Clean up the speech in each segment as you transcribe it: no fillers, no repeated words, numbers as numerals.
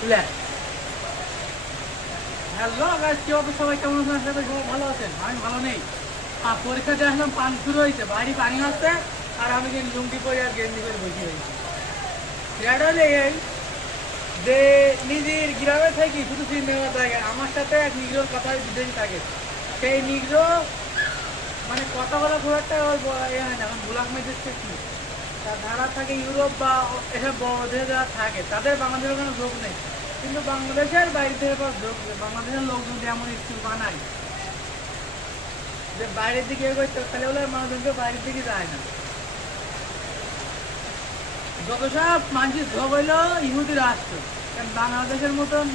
বুঝলেন? Hello guys, কি অবস্থা সবাই? কেমন আছেন? আশা করি সবাই ভালো আছেন। আমি ভালো নেই। পরীক্ষা দিয়ে আসলাম, পানি শুরু হয়েছে, বাইরে পানি আসছে, আর আমি কিন্তু লুঙ্গি পরে আর গেঞ্জি পরে বসে হয়েছি। এটা হলে এই যে নিজের গ্রামে থাকি শুধু সিনেমা থাকে, আমার সাথে এক নিগ্রোর কথা বিদেশি থাকে। সেই নিগ্রো মানে কথা বলা খুব একটা এ হয় না, এখন ব্ল্যাক ম্যাজিস্ট্রেট কি তার ধারা থাকে ইউরোপ বা এসব বড় দেশে যারা থাকে তাদের বাংলাদেশের কোনো যোগ নেই, কিন্তু বাংলাদেশের বাইরে থেকে যোগ বাংলাদেশের লোক যদি এমন স্কুল বানায় যে বাইরের দিকে এগোচ্ছে, তাহলে বলে মানুষজনকে বাইরের দিকে যায় না। যত সব মানুষের যোগ হইলো ইহুদি রাষ্ট্র, কারণ বাংলাদেশের মতন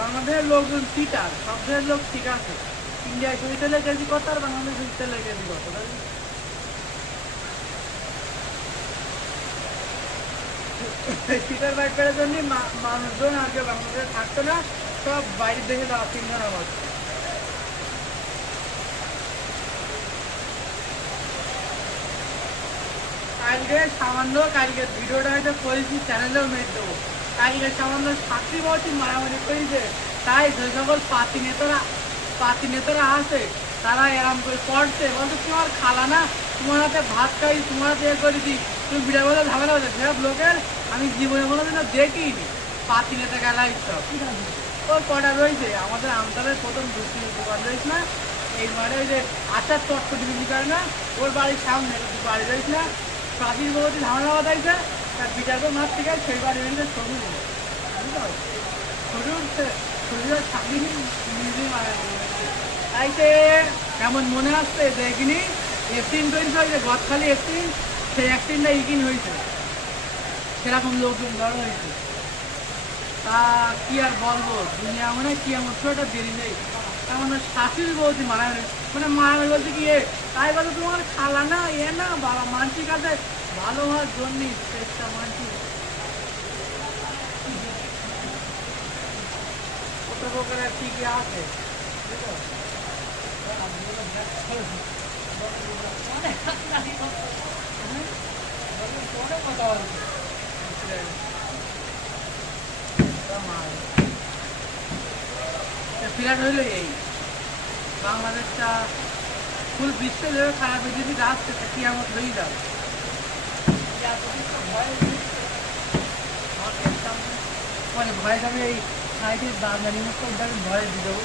বাংলাদেশের লোকজন চিটার, সব দেশের লোক ঠিক আছে। ইন্ডিয়ায় শুধু তেলে কেজি কত আর বাংলাদেশে তেলে কেজি কত, চিটার বাইক করার জন্য মানুষজন আজকে বাংলাদেশে থাকতো না, সব বাইরের দেশে যাওয়া চিন্তা হচ্ছে। কালকে সামান্য কালকে ভিডিওটা হয়তো করেছি, চ্যানেলেও মেরে দেবো। কালকে সামান্য সাক্ষী বলছি মারামারি করেছে, তাই যে সকল পাতি নেতারা আছে তারা এরম করে পড়ছে, বলতো তোমার খালা না, তোমার হাতে ভাত খাই, তোমার হাতে করে দিই, তুমি বিড়া বলে ঝামেলা হচ্ছে সেসব লোকের আমি জীবনে কোনো দিনও দেখিনি। পাতি নেতা খেলা সব ওর কটা রয়েছে আমাদের আমতলায় প্রথম দোকান রয়েছে না, এই মানে ওই যে আচার চটপটি বিক্রি করে না, ওর বাড়ির সামনে বাড়ি রয়েছে না, প্রাচীন ভগবতী ঝামেলা বাঁধাইছে, তার বিচার করে মাছ থেকে সেই বাড়ি রয়েছে সরু, সরু উঠছে, শরীরের স্বামী নিজে মারা তাইতে এমন মনে আসছে দেখিনি অ্যাক্সিডেন্ট হয়েছে, ওই যে গদখালি অ্যাক্সিডেন্ট, সেই অ্যাক্সিডেন্টটা ইকিন হয়েছে, সেরকম লোকজন বড় হয়েছে। তা কি আর বলবো, দুনিয়া মানে কি এমন ছোট দেরি নেই, এমন শাশুড়ি বলছি মারা মানে মারা বলছে কি তাই বলো তোমার খালা না এ না বাবা মানসিক কাছে ভালো হওয়ার জন্যই চেষ্টা মানসিক কত প্রকারের কি কি আছে কথা বলছে ফিরাট হইলো এই বাংলাদেশটা ফুল বিশ্ব যেভাবে খারাপ হয়ে যদি আসছে কি আমার হয়ে যাবে। মানে ভয়ে যাবে এই সাইডের বাঙালি মতো ভয়ে দিয়ে দেবো,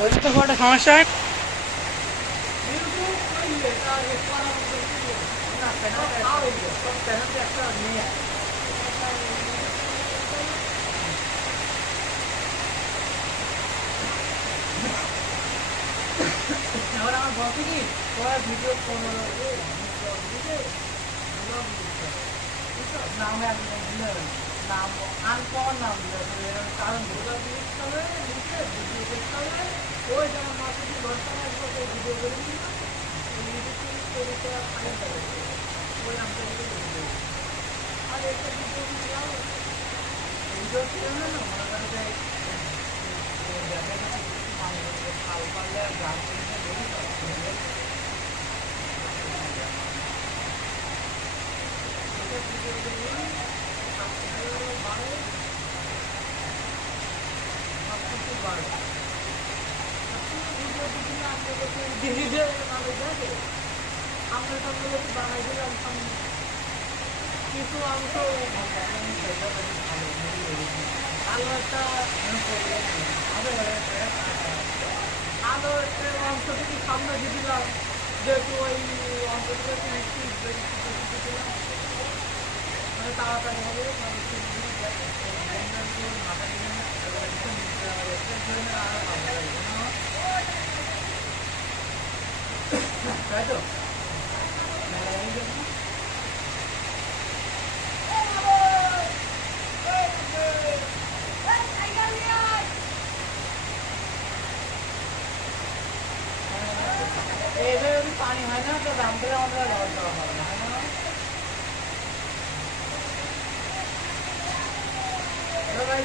ওই তো বড় সমস্যা হয়। একটা নিয়ে এবার আমার বলছে কি তোরা ভিডিও নাম নাম আনকমন নাম কারণ ভিডিও দেখতে হবে, ওই যেমন মাসে ঘন্টা ভিডিও করে ওই নামটা আর একটা ভিডিও ছিল না মনে করে যে খাল পারলে আর গাছ আমরা সবগুলোকে বানাই দিলাম কিছু অংশ আলো একটা আলো একটা অংশ থেকে সামনে দিয়ে দিলাম, যেহেতু ওই অংশগুলো মানে তাড়াতাড়ি হবে তাই তো পানি হয় না তো দাম করে আমাদের লস দেওয়া হবে না, সবাই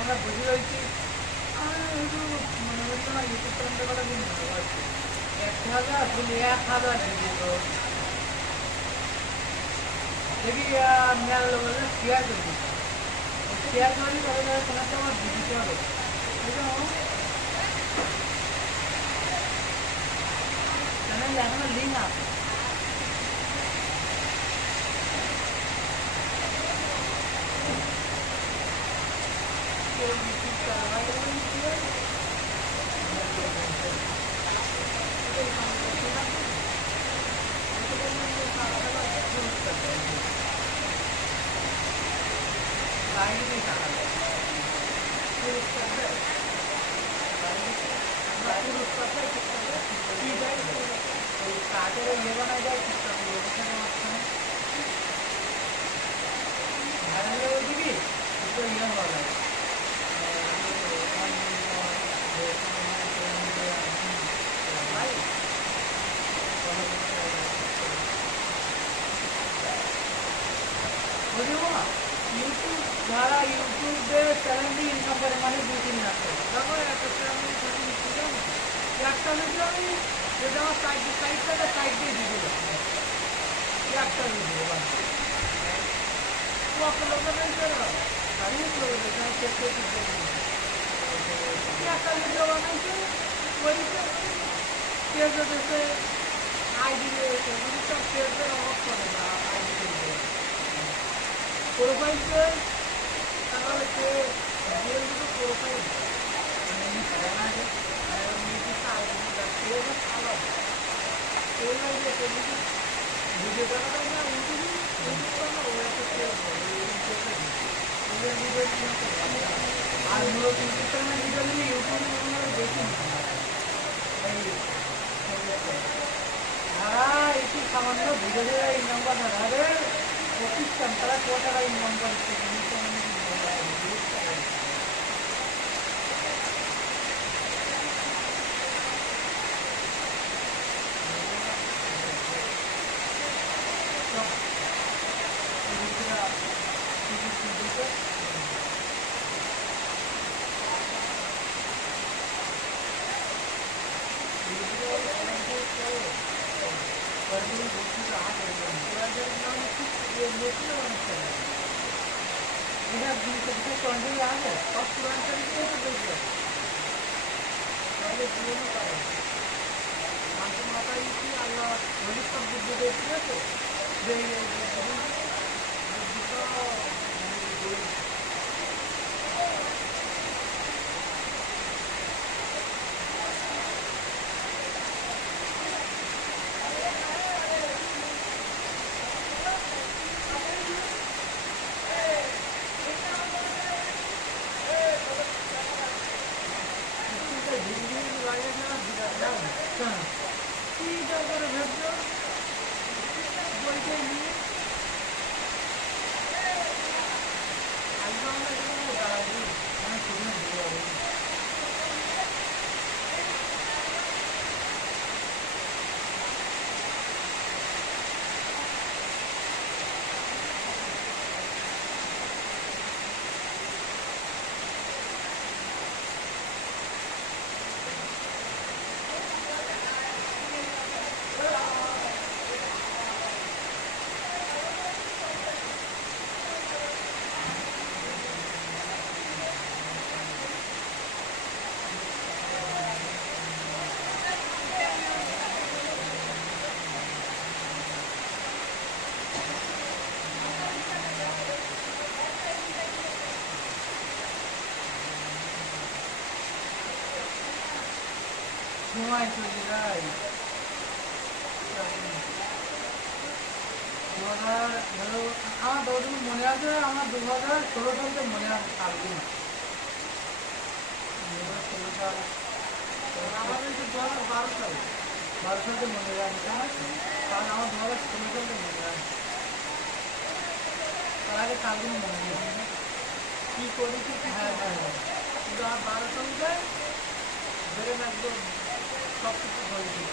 আমরা বুঝে রয়েছি মনে হচ্ছে না ইউটিউব চ্যানেলের কথা কিন্তু ভালো আছে 1000 তুমি 1000 ভিডিও দেখি মেয়ার লোকের শেয়ার করবি, শেয়ার করি তাহলে তোমার তো আমার দিতে হবে। চ্যানেল এখনো লিঙ্ক আছে। ये बनाया जाए तो ये वाला है यूट्यूब द्वारा यूट्यूब চ্যানেল দিয়ে ইনকাম করে মানে 2-3 লাখ টাকা। দেখো একটা চ্যানেল একটা ভিডিও আমি যেটা আমার সাইড দিয়ে দিয়ে দিলাম একটা ভিডিও বানাই तो आप लोग का नहीं कर रहा सारी लोग हैं कैसे क्या कर वीडियो बनाएंगे वही से जैसे आईडी ले सब शेयर पे ऑफ करेगा आईडी के प्रोफाइल पे তাহলে সে রিয়েল তো প্रोफाइल नहीं करना है और नीचे आईडी का शेयर अलग शेयर आईडी के वीडियो बनाना है यूट्यूब करना वो तो शेयर আর মূলত ইনস্টাগ্রামে ভিডিও দিলে ইউটিউবে বেশি একটু সামান্য ভিডিও দিয়ে ইনকাম করা আরে প্রতিষ্ঠান তারা কত টাকা ইনকাম করছে সময় চলে যায় 2000 আমার যতদিন মনে আছে আমার 2016 সালতে মনে আছে সালদিন 2016 সাল আমাদের 2012 সাল 12 সালতে মনে আছে কারণ আমার 2016 সালতে মনে আছে তার আগে সালদিন মনে নেই কি করেছি হ্যাঁ হ্যাঁ 2012 সালে বেড়ে একদম সব কিছু হয়ে গেল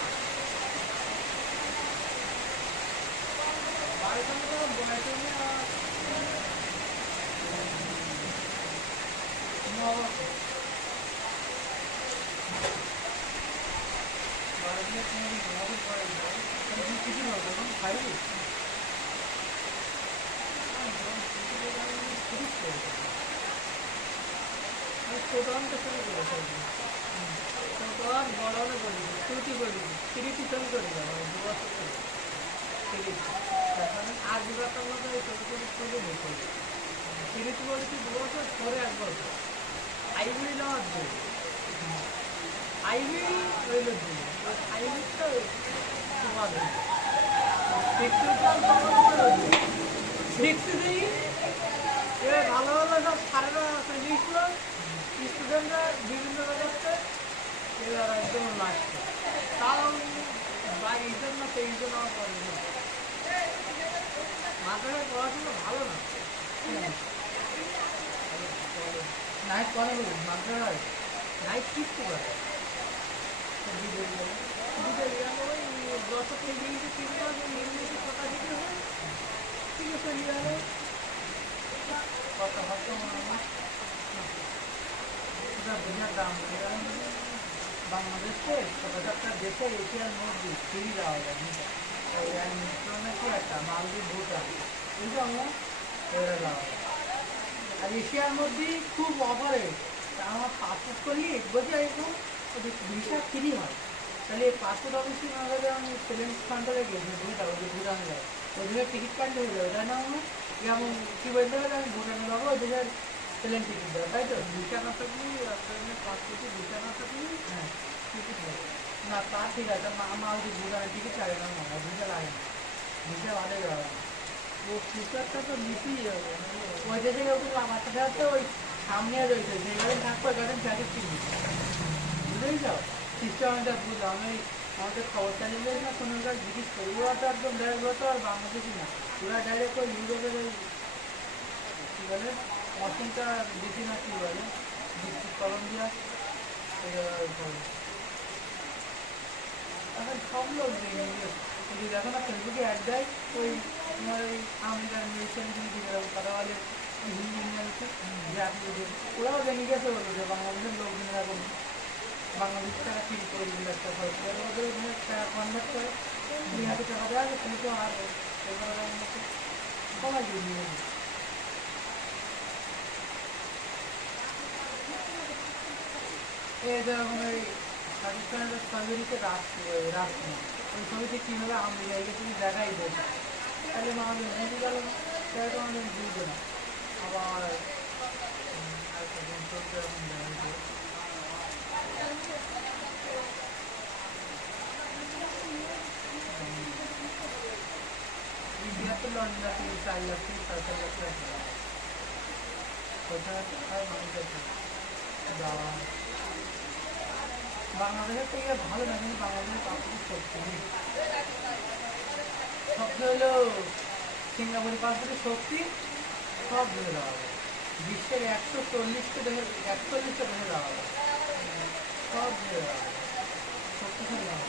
কিছু খাইনি ছোট অঙ্ক শুরু করেছে ছোট অন বড় অনে করি ত্রুটি করি তিরিটি ছবি করে যাবো 2 বছর থেকে তিরিটি আজীবতার মধ্যে ওই ছোটো ছোটো ছবি দেখে তিরিটি বলেছি 2 বছর পরে 1 বছর আইবিড়ি নেওয়ার জন্য আইবিড়ি রইল জন্য আইবিড়িটা তোমাদের দেখতে দিই এবার ভালো ভালো সব সারেরা লিখলো স্টুডেন্টরা বিভিন্ন জায়গাতে এবার একদম লাগছে তাও বা এইজন না সেইজন আমার পড়ে না মাথায় পড়াশোনা ভালো না নাইট পড়ে বলুন মাথায় নাইট কিচ্ছু করে দশক ইংরেজি 3 মাস ইংরেজি কথা শিখতে হয় ঠিক আছে নিয়ে গেল কথা হতো দুনিয়ার দাম বাংলাদেশে ছোটখাটো দেশে এশিয়ার মধ্যে ফিরি দেওয়া যায় নাকি একটা মালদ্বীপ ভুটান কিন্তু আমরা দেওয়া আর এশিয়ার মধ্যে খুব অফারে আমার পাসপোর্ট করলে বলছি একদম ভিসা ফ্রি হয় তাহলে পাসপোর্ট অফিসে না গেলে আমি সেভেন সেন্টারে গেছি ভুটানে যাবো ওই দেশের টিকিট কাটলে হয়ে যাবে তাই না আমার যেমন কী বলতে পারে আমি ভুটানে যাবো ওই দেশের প্লেন টিকিট দেবো তাই তো ভিসা না থাকলেই ট্রেনের পাসপোর্টে ভিসা না থাকলেই হ্যাঁ টিকিট হবে না তা ঠিক আছে আমার ওই ভুটানের টিকিট লাগে না ভিসা লাগে না ভিসা বাদে যাবে ও ফিচারটা তো নিতেই হবে ওই দেশে বাচ্চাটা হচ্ছে ওই সামনে রয়েছে সেইভাবে থাকবে গাড়ির প্যাকেট কিনবি বুঝেই যাও সিস্টেম আমি বুঝলাম আমি আমাদের খবর চালিয়ে না কোনো কাজ জিজ্ঞেস করি ওরা তো একদম ডাইরেক্ট আর বাংলাদেশি না ওরা ডাইরেক্ট ওই ইউরোপের ওই কী বলে ওয়াশিংটা ডিসি না কী বলে ডিস্ট্রিক্ট কলম্বিয়া এখন সব লোক যদি দেখো না ফেসবুকে অ্যাড দেয় ওই তোমার ওই আমেরিকান মেডিসিন কথা বলে হিন্দি ইংলিশে যে আপনি ওরাও জেনে গেছে বলো যে বাংলাদেশের লোকজন এখন বাংলাদেশ টাকা ফিল করে 2 লাখ টাকা খরচ করে ওদের ওখানে টাকা কনভার্ট করে 2,000 টাকা দেওয়া তুমি তো আর সবাই দিয়ে এই যেমন ওই পাকিস্তানের ছবিতে রাত ওই ছবিতে কীভাবে আমেরিকায় তুমি দেখাই দেবে তাহলে আমাদের বুঝে গেল না সেটা তো আমাদের বুঝবে না আবার ইন্ডিয়া তো লন্ডন 4 লাখ থেকে 4 লাখ কোথায় যাওয়া বাংলাদেশের থেকে ভালো না কিন্তু বাংলাদেশের পাসপোর্ট শক্তি নেই শক্তি হলো সিঙ্গাপুরি পাসপোর্টের শক্তি সব ধরে দেওয়া হবে বিশ্বের 140টা দেশে দেওয়া হবে সব ধরে দেওয়া হবে শক্তিশালী হবে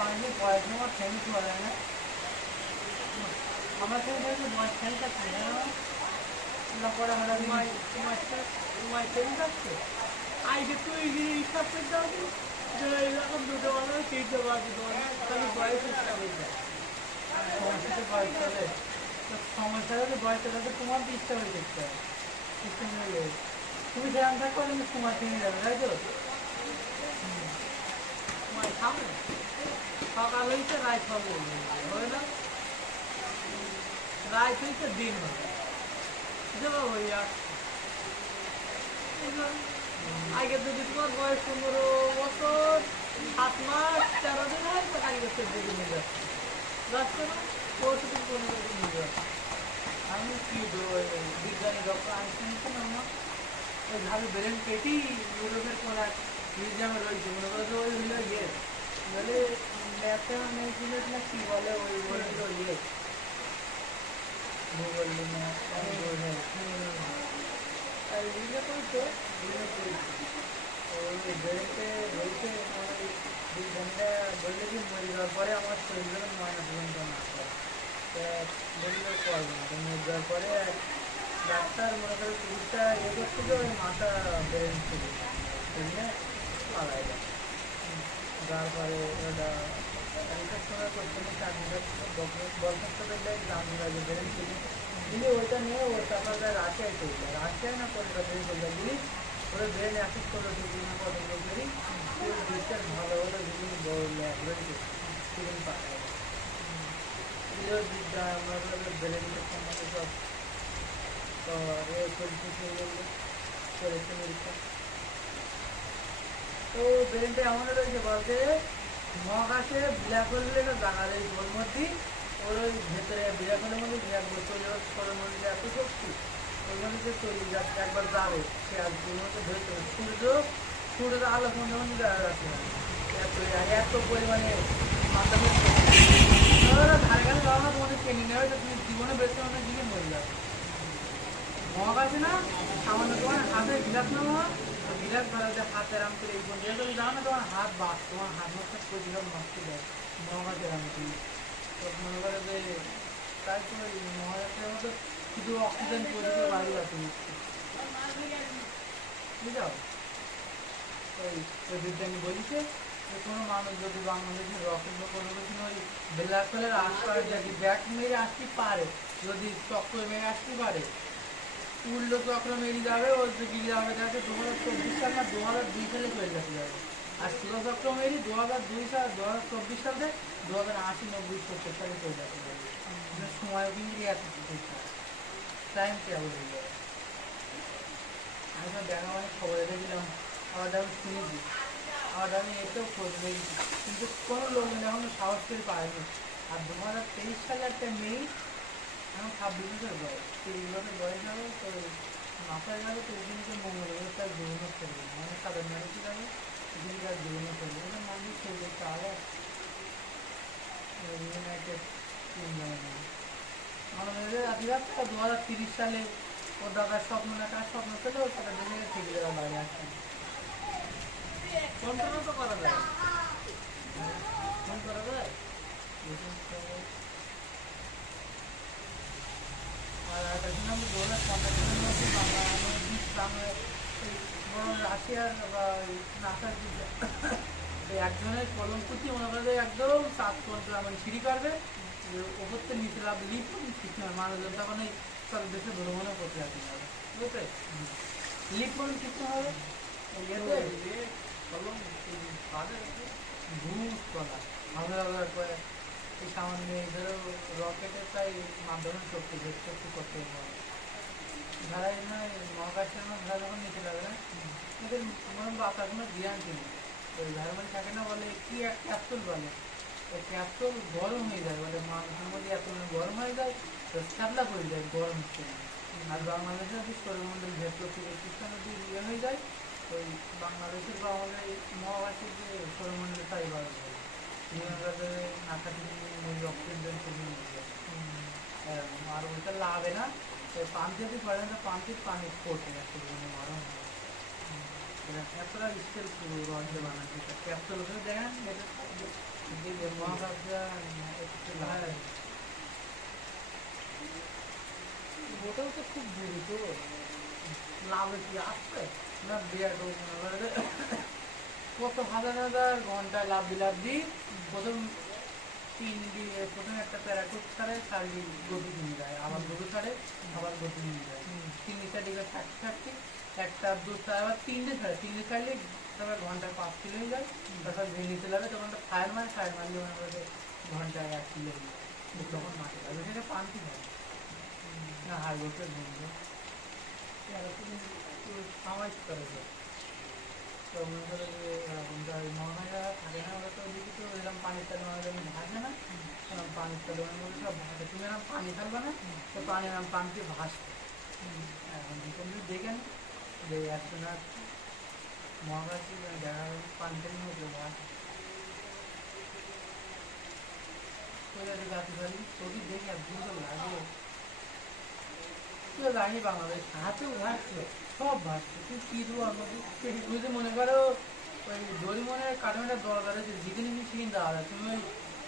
মানে বয়স আমার ফ্যামিলি চলে না আমার সঙ্গে বয়স ফ্যামিলি আছে না পরে আমরা তোমার ফ্যামিলি থাকছে আইসে তুই হিসাব করে দাও যে এরকম 2টো বানাবে 3টে বাকি তোমার তাহলে বয়স হিসাব হয়ে যায় সমস্যাতে বয়স চলে তো সমস্যা হলে বয়স চলে তোমার তো ইচ্ছা হয়ে দেখতে হবে সিস্টেম হয়ে যাবে তুমি সেরকম থাকো তুমি তোমার ফেমে যাবে তাই তো তোমার খাবে সকাল হয়েছে রাত হবে না রাত হয়েছে দিন হবে দেবো ভাইয়া আগে যদি তোমার বয়স 15 বছর 7 মাস 13 দিন হয় তো কালকে 14 দিন হয়ে যাচ্ছে যাচ্ছে না 15 দিন হয়ে যাচ্ছে আমি কি বিজ্ঞানী ডক্টর আইনস্টাইন আমার ওই ভাবে ব্রেন কেটেই ইউরোপের কোনো মিউজিয়ামে রয়েছে মনে করো ওই হলো ইয়ে বলে ল্যাপে অনেক জিনিস না কি বলে ওই বলছিল ইয়ে ভূগোল আর ইয়ে করছে ওই ব্রেনতে বলছে 2 ঘন্টা বললে যে মরে যাওয়ার পরে আমার শরীরে ময়না পর্যন্ত না করে বললে করবো না মরে যাওয়ার পরে ডাক্তার মনে করে চিকিৎসা ইয়ে করছিল ওই মাথা ব্রেন ছিল সেদিনে পালাই যায় তারপরে ওটা এইটার সময় করতে বলতে জানলা যে ব্রেন ছিল দিলে ওইটা নিয়ে ও তারপর রাশিয়ায় চলে যায় রাশিয়ায় না কলকাতায় চলে যায় দিলি ওরা ব্রেন অ্যাসেস করে বিভিন্ন কতগুলো করি বিশ্বাস ভালো হলে বিভিন্ন বড় ল্যাবরেটরি সেদিন পাঠায় দিলেও বিদ্যা আমরা ব্রেনের সম্বন্ধে সব তো এ পরিস্থিতি করেছে নিরীক্ষা তো ব্রেনটা এমন রয়েছে বলতে মহাকাশে ব্ল্যাক হোলের একটা জায়গা রয়েছে ওর মধ্যে ওর ওই ভেতরে ব্ল্যাক হোলের মধ্যে ব্ল্যাক হোল চলে যাওয়ার ফলের মধ্যে এত শক্তি ওর মধ্যে যে চলে যাচ্ছে একবার যাবে সে আর ওর মধ্যে ভেতরে সূর্যের আলো মধ্যে মধ্যে রাখতে হবে এত পরিমাণে মাধ্যমে ধারে কাছে যাওয়া না তোমাদের ট্রেনিং নেবে তো তুমি জীবনে বেঁচে অনেক দিকে মরে যাবে মহাকাশে না সামান্য তোমার হাতে গিলাস নেওয়া গিলাস ধরাতে হাতে রাম করে এই পর্যন্ত তুমি যাও না তোমার হাত বাস তোমার হাত নষ্ট করে দিলাম নষ্ট দেয় মহাকাশে রাম তুমি মনে করে যে তাই তো মহাকাশের মতো শুধু অক্সিজেন পরিচয় বাড়ি আছে বুঝলো ওই বিজ্ঞানী বলিছে যে কোনো মানুষ যদি বাংলাদেশের রকেট বা কোনো কিছু ওই ব্ল্যাক হোলের আশপাশ যদি ব্যাক মেরে আসতে পারে যদি চক্র মেরে আসতে পারে উল্টো চক্র মেরে যাবে ওর যে গিয়ে যাবে তাকে 2024 সাল না 2002 সালে চলে যেতে যাবে আর শিব চক্র মেরি 2024 সালে 2080 90 70 সালে চলে যেতে যাবে সময় কিন্তু এত টাইম ট্রাভেল হয়ে যাবে আমি তো দেখা মানে খবরে দেখলাম আবার আমি শুনেছি আবার আমি এতেও খোঁজ নিয়েছি কিন্তু কোনো লোক এখনো সাহস করে পারেনি আর 2023 সালে একটা মেয়ে এখন 26 বছর বয়স 30 বছর বয়স হবে তো মাথায় গেল তো ওদিনকে মঙ্গল তার জীবনও চলবে মানে তাদের মেরেছি যাবে ওদিন তার জীবনও চলবে ওদের মানুষ চলবে আবার ইউনাইটেড আমাদের আদিবাস 2030 সালে ওর দাদার স্বপ্ন না কার স্বপ্ন ছিল সেটা দেখে থেকে যাওয়া বাইরে আসছে কন্ট্রোল তো করা যায় ফোন করা যায় আর একটা শুনলাম 2015 রাশিয়ার বা নাসার একজনের কলমকুচি মনে করে একদম 7 ঘন্টা মানে সিঁড়ি কাটবে ওপর থেকে নিচে লাভ লিপ মানুষজন তখন এই সব দেশে ভ্রমণও করতে আসে বুঝতে লিপ করুন কিছু হবে আমরা এই সামান্য ধরো রকেটের প্রায় মাধ্যমে শক্তি করতে হবে ধারাই নয় মহাকাশের ধারা যখন নিচে লাগবে না এদের মনে বাতাস কোনো জ্ঞান ছিল ওই ধারা মানে থাকে না বলে কি এক ক্যাপসুল বলে ওই ক্যাপসুল গরম হয়ে যায় বলে মানুষের মধ্যে এত গরম হয়ে যায় তো ছাদলা পড়ে যায় গরম হচ্ছে না আর বাংলাদেশে যদি সৌরমণ্ডল ভেতর থেকে সিস্টেম যদি ইয়ে হয়ে যায় ওই বাংলাদেশের বা আমাদের মহাকাশের যে সৌরমণ্ডল তাই বাড়া যায় নাকা থেকে অক্সিজেন থেকে আর ওইটা লাভে না পাম্প যদি পড়ে না পাম্পের পানি পড়ছে না মারণ এতটা স্কেল রয়েছে বানাচ্ছে ক্যাপসুল ওখানে দেখেন মহাকাশটা ওটাও তো খুব দূরে তো লাভে কি আসছে না বিরাট কত হাজার হাজার ঘন্টায় লাভ দিই প্রথম প্রথমে একটা প্যারাকুট ছাড়ে শারীরিক গতি নিয়ে যায় আবার দুটো ছাড়ে আবার গতি নিয়ে যায় 3 দিকে থাকতে একটা দুটো আবার 3টে ছাড়লে তারপর ঘন্টায় 5 কিলো হয়ে যায় তারপর ভেঙে চলে যাবে তখন ফায়ার মারলে মনে করে ঘন্টায় 1 কিলো হয়ে যায় তখন মাঠে যাবে সেটা পান্তি হয় না হাই ভোল্টেজ ভেঙে সামাইজ করে যায় তো মনে করে যে মহামারীরা থাকে না ওরা তো ওদিকে তো এরকম পানির তেল ভাসে না এরকম পানির তেল সব ভাসে তুমি এরকম পানি ফেলবে না তো পানি এরকম পানিতে ভাসবে এখন তুমি দেখেন যে অ্যাস্ট্রোনট মহাকাশে দেখা পানির মধ্যে ভাসে গাছি ফালি ছবি দেখে একদম লাগে কেউ জানি বাংলাদেশ হাতেও ভাসছে সব ভাসছে তুই কি দেবো আমাকে যদি মনে করো ওই দরিমনের কাঠামোটা দরকার হচ্ছে যেখানে সেখানে দেওয়া যায়। তুমি ওই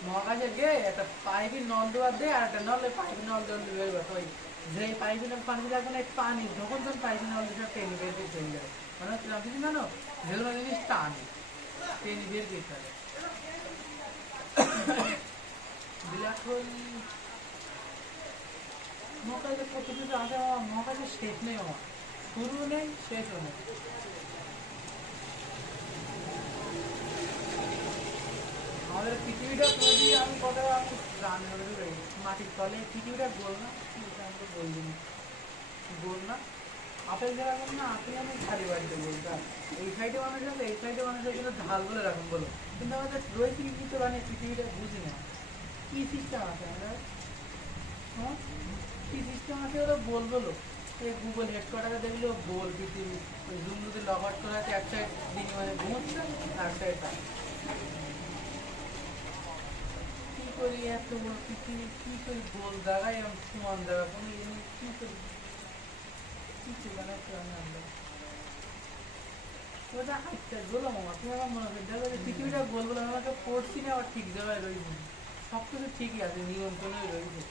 মহাকাশে গিয়ে একটা পাইপের নল দেওয়া দেয় আর একটা নল ওই পাইপের নল দেওয়া বের করতে ওই যে পাইপের নল পানি লাগবে না পানি যখন তখন পাইপের নল দিয়ে টেনে বের করতে হয়ে যাবে মানে হচ্ছে কিছু জানো যেগুলো জিনিস টানি টেনে বের করতে হবে। ব্ল্যাক হোল মহাকাশে কত কিছু আছে আমার মহাকাশে শেষ নেই আমার শুরু নেই শেষও নেই। আমাদের পৃথিবীটা যদি আমি কথা আমি রান্না করে পারি মাটির তলে পৃথিবীটা গোল না আমাকে বলবেন গোল না আপেল যেরকম না আপেল আমি খালি বাড়িতে বলতাম এই সাইডে মানুষ আছে এই সাইডে মানুষের জন্য ঢাল বলে রাখুন বলো কিন্তু আমাদের রয়েছে কিন্তু মানে পৃথিবীটা বুঝি না কি সিস্টেম আছে আমরা হ্যাঁ কি সিস্টেম আছে ওরা বল বলো এই গুগল হেডকোয়ার্টারে দেখলো গোল পৃথিবী ওই জুম যদি লগ আউট করা আছে এক সাইড দিন মানে ঘুমোচ্ছে এক সাইড কি করি এত বড় পৃথিবী কি করি গোল জায়গায় এবং সমান জায়গা কোনো কি করি কিছু বানাতে আমি আনলাম ওটা হাইটটা গোলাম আমার তুমি আমার মনে করি দেখো পৃথিবীটা গোল গোলাম আমাকে পড়ছি না আবার ঠিক জায়গায় রয়েছে সব কিছু ঠিকই আছে নিয়ন্ত্রণেই রয়েছে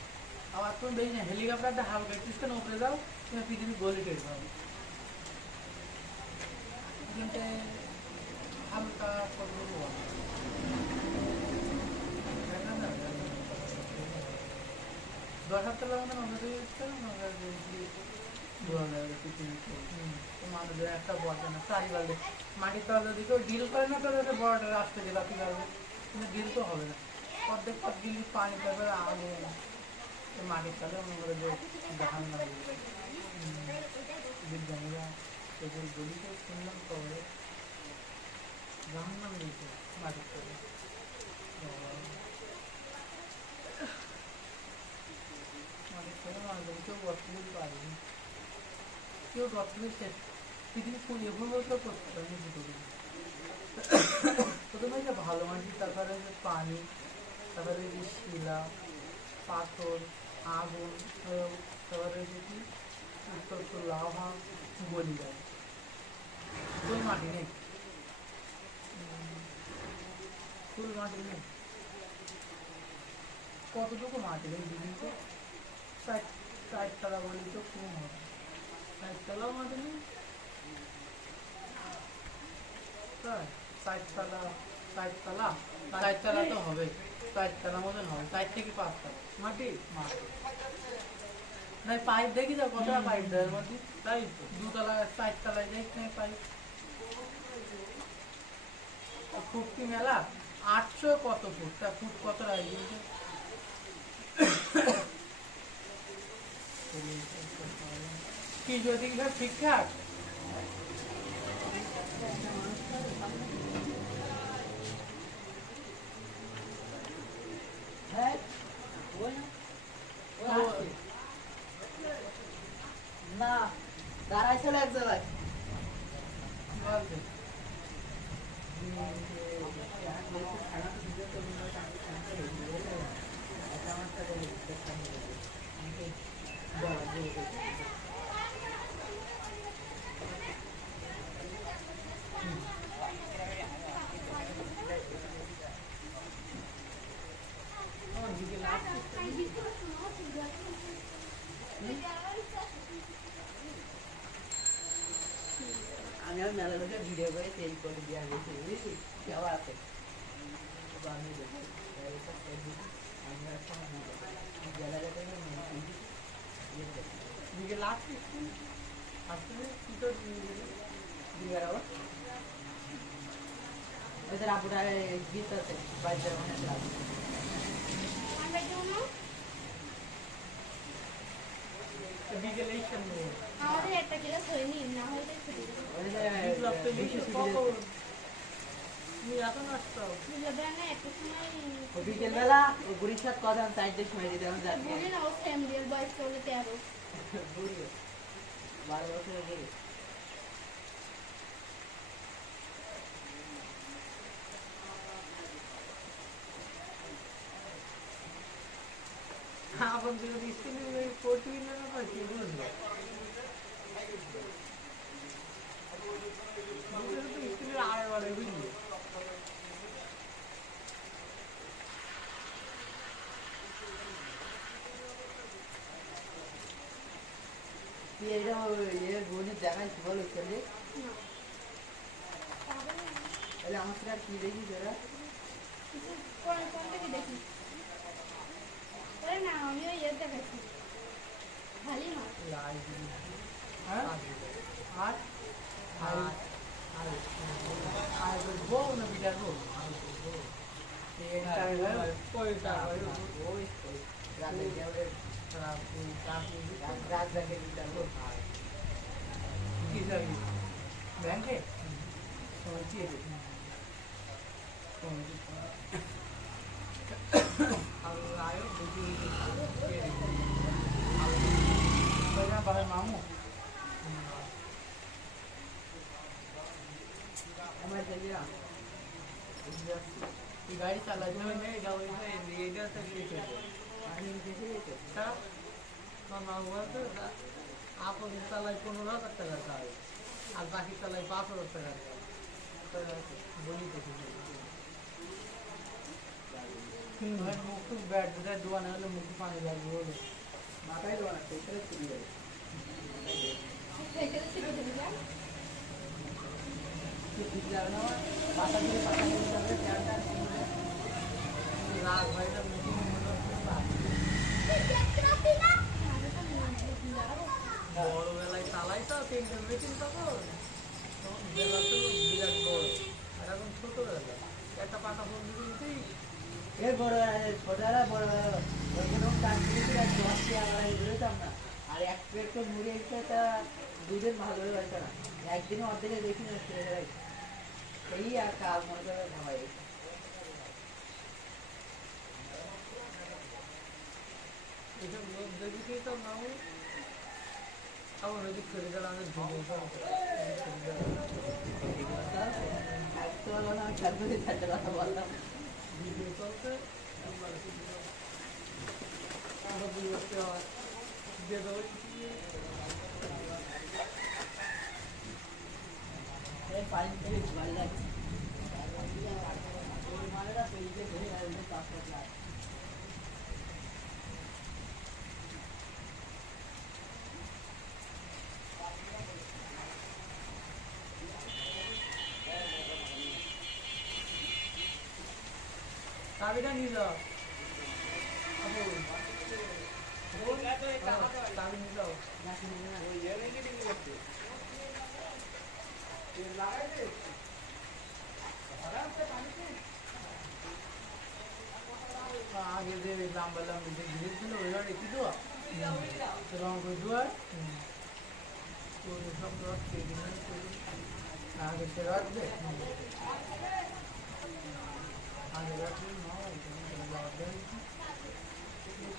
আবার তুমি দেখি না হেলিকপ্টারটা হালকা একটু কেন উপরে যাও তুমি পৃথিবী গোলে টের পাবে কিন্তু হালকা করবো দশ হাজার টাকা মতো মানুষদের একটা বসে না চারিবালে মাটির তলা দিকেও ডিল করে না তাহলে একটা বড়টা রাস্তা দিয়ে বাকি পারবে কিন্তু ডিল তো হবে না অর্ধেক সব ডিল পানি তারপরে আগে মাটির তলে মনে করে যে জাহান না বিজ্ঞানীরা এদের গলিতে শুনলাম খবরে জাহান নাম দিয়েছে মাটির তলে কেউ গঠন পারেনি কেউ গঠন শেষ পৃথিবী এগুলো তো করতে পারেনি দুটো প্রথমে যে ভালো মাটি তারপরে যে পানি তারপরে যে শিলা পাথর আগুন তারপরে যে কি লাভা গলি যায় ফুল মাটি নেই ফুল মাটি নেই কতটুকু মাটি নেই দিদিকে 60 তলা বলি তো কম হবে 60 তলাও মাটি নেই 60 তলা তো হবে 60 তলা মতন হবে 4 থেকে 5 তলা মাটি না পাইপ দেখি যাও কতটা পাইপ দেয় মাটি তাই তো 2 তলা 4 তলায় দেখ না পাইপ ফুট কি মেলা 800 কত ফুট তা ফুট কত রাখি কি যদি ঠিকঠাক হ্যাঁ না দাঁড়াইছিল এক জায়গায় আমি আর মেলা লোকে ভিডিও করে সেই করে দেওয়া গেছে বুঝলি কেউ আছে বানিয়ে দেখছি আমরা এখন জায়গাটা দিকে লাস্ট আসলে কি তো দিয়ে আবার ওদের আপুরা গীত আছে বাড়িতে অনেক লাভ আমাদের একটা ক্লাস হয়নি না হলে বিকেলবেলা গুড়ির সাথে কথা চারটের সময় যেতে আমি যাচ্ছি 12 বছরের বুড়ি आपण तुला स्किन पोटी ना पाहिजे স্ত্রীর আড়ে বাড়ে বুঝলি। তুই এইটা বোনের দেখাইছি বলো ছেলে না পাবে না। তাহলে আমার সাথে আর কি দেখিস ওরা কিছু কোন থেকে দেখি ওরে না আমি ওই ইয়ে দেখাচ্ছি ভালি মাছ হ্যাঁ আর আর আর বউ না বিটার বউ ব্যাংকে মামু আমার ছেলেরা গাড়ি চালাচ্ছে আমি দেখে গেছে আপন চালাই 15,000 টাকার গাড়ি আর বাকি চালাই 5,000 টাকার গাড়ি বলি মুখ টুক ব্যাট দুটা দোয়ানো হলে মুখে পানি লাগবে বলে মাথায় দেওয়া না সেইটা চলে যাবে সেইটা ছিল তুমি জান ঠিক যাবে না পাতা দিয়ে পাতা দিয়ে যাবে প্যান্টটা রাগ ভাইটা মুখে বড়বেলায় চালাই তো 3টে মেশিন তখন বেলা তো বিরাট বড় আর এখন ছোটবেলা একটা পাতা বন্ধু দিতেই এ বড় ছোটরা বড় ওরকম কাজ করেছি আর 10 টাকা আমরা বেরোতাম না আর এক প্লেট তো মুড়ি একটা দুধের ভালো হয়ে না একদিনে অর্ধেকে দেখি না ছেলেরাই এই আর কাল মনে করে ভাবাই এসব লোক দেখি তো নাও আমার ওই দিক করে গেল আমাদের তো আমি খেয়াল করে থাকতে কথা বললাম ভিডিও চলছে আমরা দুই বছর দিয়ে দেবো পানি থেকে বাড়ি যাচ্ছে মালেরা পেয়েছে ধরে আসবে 5 লাখ চাবিটা নিয়ে যাও চাবি নিয়ে যাও আগে যে লাম্বা লাম্বি যে ঘিরে ছিল ওই গাড়ি কি তো রং করে দুয়ার সব রথ আগে সে রাখবে আগে রাখবে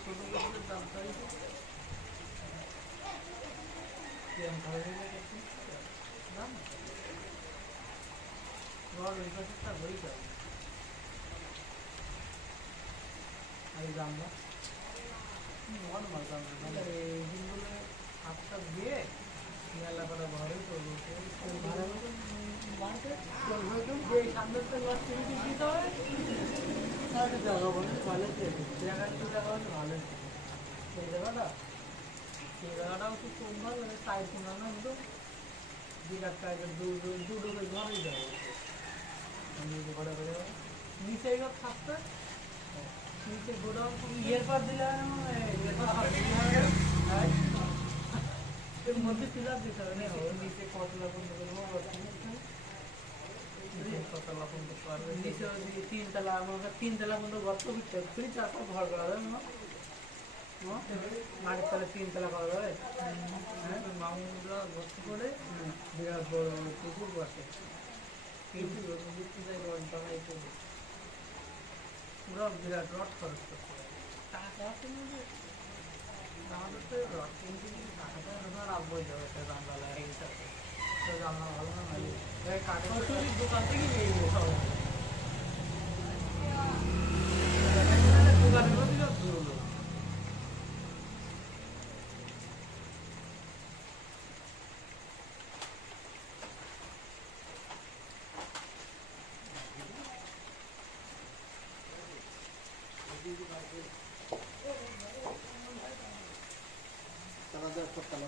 ছোট দাম চাইছে কিরম খারাপ হয়ে গেছে দাম রড ওই পাশেরটা হয়ে যাবে আর এই দামটা নর্মাল দাম এই দিনগুলো হাতটা দিয়ে মেলা করে ঘরে করবো সামনের তো লস থেকে দিতে হয় জায়গা বলে চলে জায়গাটা ভালো সেই জায়গাটাও খুব কম ভালো সাইড শোনানো একদম বিরাট টাইপের দুটো ঘরেই যাবো ঘরে ঘরে নিচে এবার থাকতে নিচে গোডাউন ইয়ের পর দিলে এর মধ্যে পিলার দিতে হবে না নিচে কতলা বন্ধ করবো কতলা বন্ধ করবে নিচে তিনতলা আমাকে তিনতলা বন্ধ গর্ত করতে হবে ফ্রি চারটা ঘর করা যাবে না মাটির তলে তিনতলা করা যাবে হ্যাঁ মামুরা গর্ত করে বিরাট বড় পুকুর বসে কিন্তু রড বানাইতে পুরো বিরাট রড খরচ করতে হবে টাকা আছে না আমাদের তো রড কিনতে টাকাটা রাখবোই যাবে রান্না লাগে হিসাবে তো রান্না ভালো না হয় কাঠের দোকান থেকে নিয়ে যাবো দোকানের মধ্যে ধরলো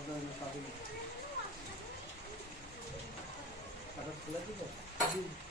খোলা দিবে